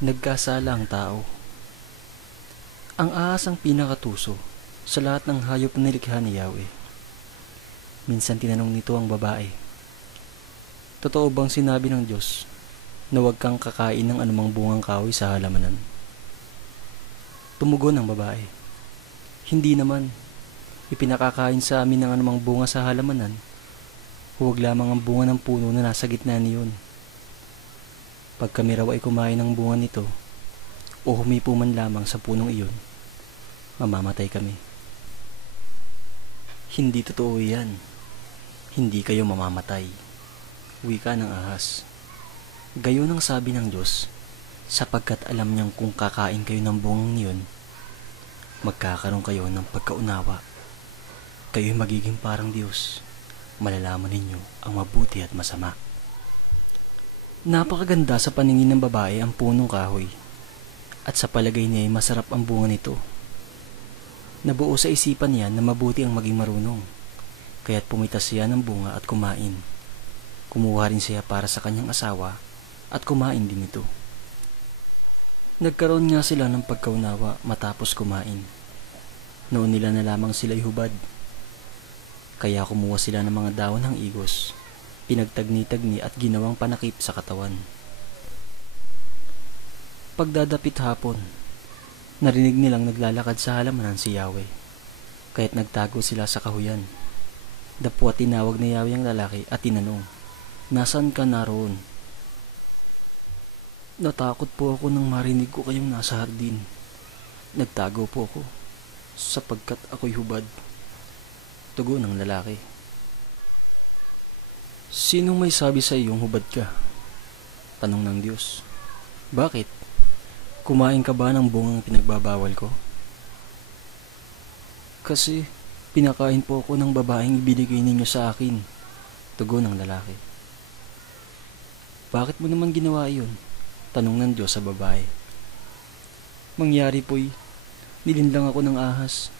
Nagkasala ang tao. Ang ahas ang pinakatuso sa lahat ng hayop na nilikha ni Yahweh. Minsan tinanong nito ang babae, totoo bang sinabi ng Diyos na huwag kang kakain ng anumang bungang kahoy sa halamanan? Tumugon ang babae, hindi naman. Ipinakakain sa amin ng anumang bunga sa halamanan. Huwag lamang ang bunga ng puno na nasa gitna niyon. Pag kami raw ay kumain ng bunga nito o humipo man lamang sa punong iyon, mamamatay kami. Hindi totoo yan. Hindi kayo mamamatay. Wika ng ahas. Gayon ang sabi ng Diyos, sapagkat alam niyang kung kakain kayo ng bungang niyon, magkakaroon kayo ng pagkaunawa. Kayo'y magiging parang Diyos. Malalaman ninyo ang mabuti at masama. Napakaganda sa paningin ng babae ang punong kahoy, at sa palagay niya ay masarap ang bunga nito. Nabuo sa isipan niya na mabuti ang maging marunong, kaya't pumitas siya ng bunga at kumain. Kumuha rin siya para sa kanyang asawa at kumain din ito. Nagkaroon nga sila ng pagkaunawa matapos kumain. Noon nila na lamang sila'y hubad, kaya kumuha sila ng mga dahon ng igos, pinagtagni-tagni at ginawang panakip sa katawan. Pagdadapit hapon, narinig nilang naglalakad sa halamanan si Yahweh, kaya't nagtago sila sa kahuyan. Dapwa tinawag ni Yahweh ang lalaki at tinanong, "Nasaan ka naroon?" "Natakot po ako nang marinig ko kayong nasa hardin. Nagtago po ako, sapagkat ako'y hubad," tugon ng lalaki. "Sinong may sabi sa iyong hubad ka?" tanong ng Diyos. "Bakit? Kumain ka ba ng bungang pinagbabawal ko?" "Kasi pinakain po ako ng babaeng ibinigay ninyo sa akin," tugon ng lalaki. "Bakit mo naman ginawa iyon?" tanong ng Diyos sa babae. "Mangyari po'y nilinlang ako ng ahas,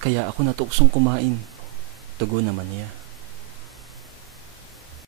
kaya ako natuksong kumain," tugon naman niya.